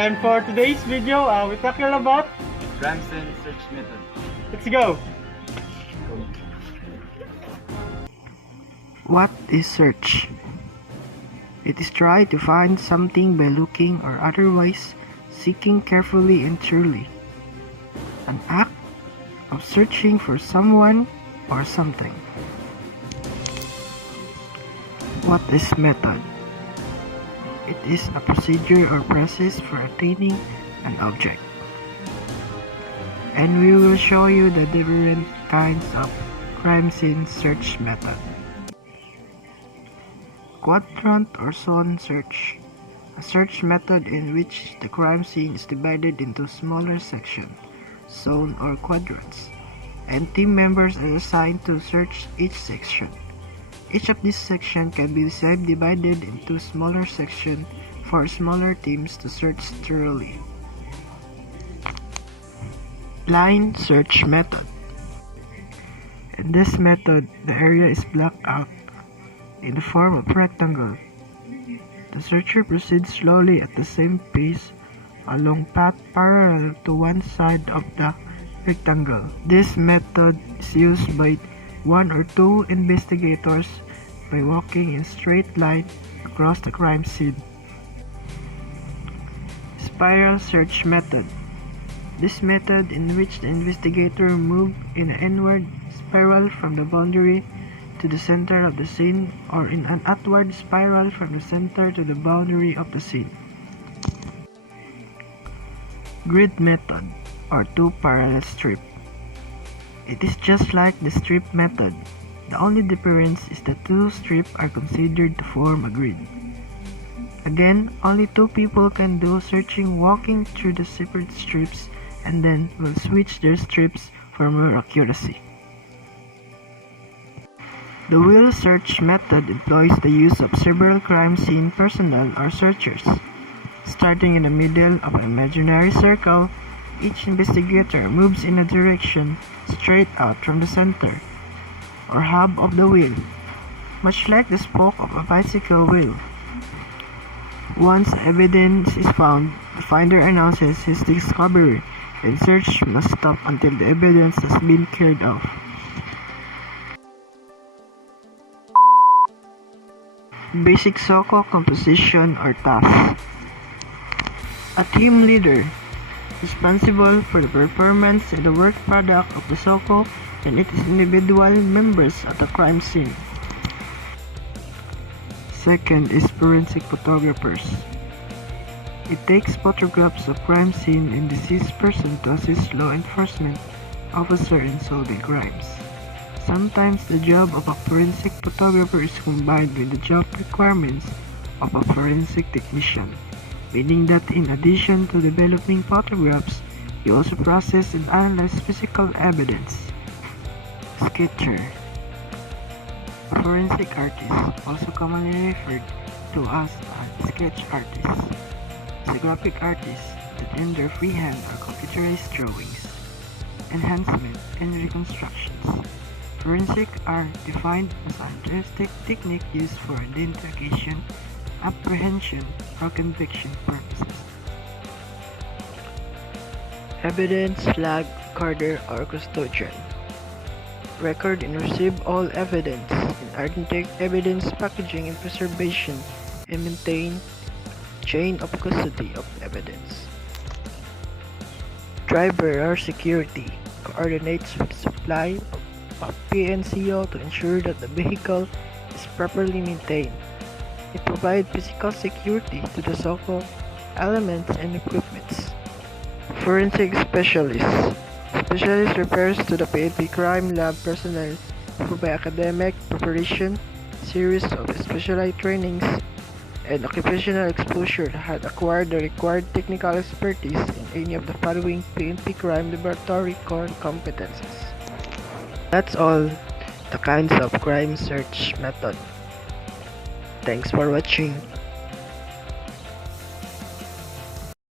And for today's video, we're talking about Crime scene search method. let's go. What is search? It is try to find something by looking or otherwise seeking carefully and truly. An act of searching for someone or something. What is method? It is a procedure or process for attaining an object. And we will show you the different kinds of crime scene search method. Quadrant or zone search. A search method in which the crime scene is divided into smaller sections, zone or quadrants, and team members are assigned to search each section. Each of these sections can be subdivided into smaller sections for smaller teams to search thoroughly. Line search method. In this method, the area is blacked out in the form of rectangle. The searcher proceeds slowly at the same pace along path parallel to one side of the rectangle. This method is used by one or two investigators by walking in straight line across the crime scene. Spiral search method. This method in which the investigator moves in an inward spiral from the boundary to the center of the scene or in an outward spiral from the center to the boundary of the scene. Grid method or two parallel strip. It is just like the strip method. The only difference is the two strips are considered to form a grid. Again, only two people can do searching walking through the separate strips and then will switch their strips for more accuracy. The wheel search method employs the use of several crime scene personnel or searchers. Starting in the middle of an imaginary circle, each investigator moves in a direction straight out from the center or hub of the wheel, much like the spoke of a bicycle wheel. Once evidence is found, the finder announces his discovery, and search must stop until the evidence has been cleared off. Basic SOCO composition or task. A team leader responsible for the performance and the work product of the SOCO and its individual members at the crime scene. Second is forensic photographers. It takes photographs of crime scene and deceased person to assist law enforcement officer in solving crimes. Sometimes the job of a forensic photographer is combined with the job requirements of a forensic technician, meaning that in addition to developing photographs, you also process and analyze physical evidence. Sketcher. A forensic artist, also commonly referred to as a sketch artist, is a graphic artist that in their freehand or computerized drawings, enhancement, and reconstructions. Forensic are defined as an artistic technique used for identification, apprehension, or conviction purposes. Evidence flag recorder or custodian. Record and receive all evidence and undertake evidence packaging and preservation and maintain chain of custody of evidence. Driver or security coordinates with supply of PNCO to ensure that the vehicle is properly maintained. It provides physical security to the SOCO elements and equipments. Forensic specialist. Specialist refers to the PNP crime lab personnel who by academic preparation, series of specialized trainings, and occupational exposure had acquired the required technical expertise in any of the following PNP crime laboratory core competencies. That's all the kinds of crime search method. Thanks for watching.